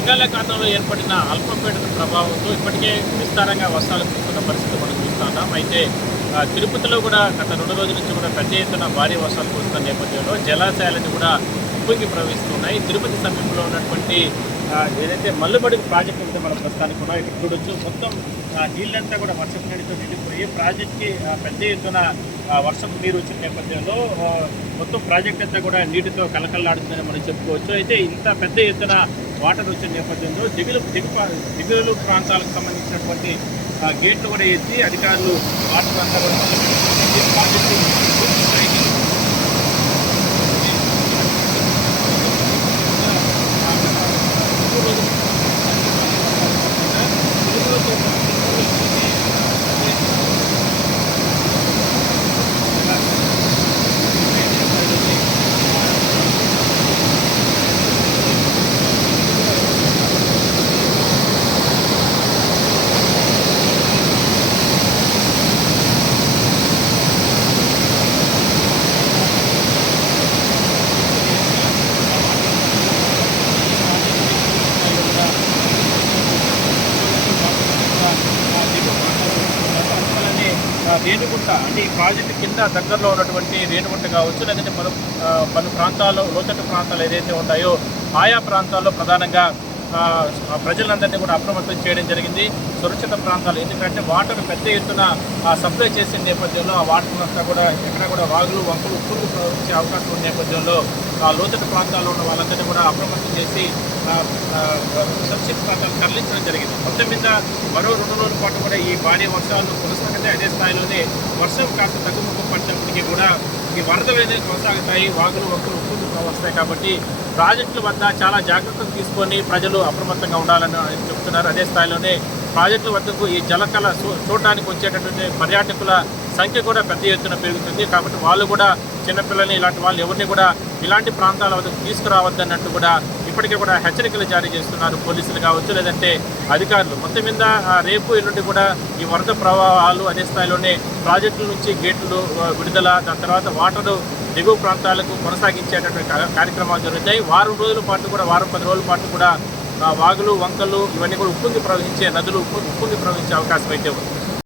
బంగాళాఖాతంలో ఏర్పడిన అల్పపీడన ప్రభావంతో ఇప్పటికే విస్తారంగా వర్షాలు కురుస్తున్న పరిస్థితి మనం చూస్తున్నాం అయితే తిరుపతిలో కూడా గత రెండు రోజుల నుంచి కూడా పెద్ద ఎత్తున భారీ వర్షాలు కురుస్తున్న నేపథ్యంలో జలాశయాలన్నీ కూడా ఉప్పొంగి ప్రవహిస్తున్నాయి. తిరుపతి సమీపంలో ఉన్నటువంటి ఏదైతే మల్లుబడి ప్రాజెక్టు అయితే మనం ప్రస్తుతానికి ఉన్నాం ఇక్కడ చూడొచ్చు. మొత్తం నీళ్ళంతా కూడా వర్షపు నీటితో నిండిపోయి ప్రాజెక్ట్కి పెద్ద ఎత్తున వర్షపు నీరు వచ్చిన నేపథ్యంలో మొత్తం ప్రాజెక్ట్ అంతా కూడా నీటితో కలకల్లాడుతుందని మనం చెప్పుకోవచ్చు. అయితే ఇంత పెద్ద ఎత్తున వాటర్ వచ్చే నేపథ్యంలో దిగులు దిగు దిగులు ప్రాంతాలకు సంబంధించినటువంటి ఆ, గేట్లు కూడా ఎత్తి అధికారులు వాటర్ అంతా కూడా మొదలుపెట్టారు. ఈ ప్రాజెక్టు పూర్తి స్థాయికి అలానే, ఆ, రేణుగుంట అంటే ఈ ప్రాజెక్టు కింద దగ్గరలో ఉన్నటువంటి రేణుగుంట కావచ్చు లేదంటే పలు పలు ప్రాంతాల్లో లోతట్టు ప్రాంతాలు ఏదైతే ఉంటాయో ఆయా ప్రాంతాల్లో ప్రధానంగా ప్రజలందరినీ కూడా అప్రమత్తం చేయడం జరిగింది. సురక్షిత ప్రాంతాలు ఎందుకంటే వాటర్ పెద్ద ఎత్తున సప్లై చేసే నేపథ్యంలో ఆ వాటర్ అంతా కూడా ఎక్కడ కూడా వాగులు వంకలు ఉప్పులు వచ్చే అవకాశం ఉన్న నేపథ్యంలో ఆ లోతట్టు ప్రాంతాల్లో ఉన్న వాళ్ళందరినీ కూడా అప్రమత్తం చేసి సబ్సిడీ ఆ, తరలించడం జరిగింది. మొత్తం మీద మరో రెండు రోజుల పాటు కూడా ఈ భారీ వర్షాలు కొనసాగితే అదే స్థాయిలోనే వర్షం కాస్త తగ్గుముఖం పడినప్పటికీ కూడా ఈ వరదలు అనేది కొనసాగుతాయి. వాగులు వంకలు ఉప్పులు వస్తాయి కాబట్టి ప్రాజెక్టుల వద్ద చాలా జాగ్రత్తలు తీసుకొని ప్రజలు అప్రమత్తంగా ఉండాలని చెప్తున్నారు. అదే స్థాయిలోనే ప్రాజెక్టుల వద్దకు ఈ జలకళ చూ- చూడడానికి వచ్చేటటువంటి పర్యాటకుల సంఖ్య కూడా పెద్ద ఎత్తున పెరుగుతుంది. కాబట్టి వాళ్ళు కూడా చిన్నపిల్లల్ని ఇలాంటి వాళ్ళు ఎవరిని కూడా ఇలాంటి ప్రాంతాల వద్దకు తీసుకురావద్దన్నట్టు కూడా ఇప్పటికే కూడా హెచ్చరికలు జారీ చేస్తున్నారు. పోలీసులు కావచ్చు లేదంటే అధికారులు. మొత్తం మీద రేపు ఎల్లుండి కూడా ఈ వరద ప్రవాహాలు అదే స్థాయిలోనే ప్రాజెక్టుల నుంచి గేట్లు విడుదల దాని తర్వాత వాటరు దిగువ ప్రాంతాలకు కొనసాగించేటటువంటి కార్యక్రమాలు జరుగుతాయి. వారం రోజుల పాటు కూడా వారం పది రోజుల పాటు కూడా వాగులు వంకలు ఇవన్నీ కూడా ఉప్పొంగి ప్రవహించే నదులు ఉప్పొంగి ప్రవహించే అవకాశం అయితే ఉంది.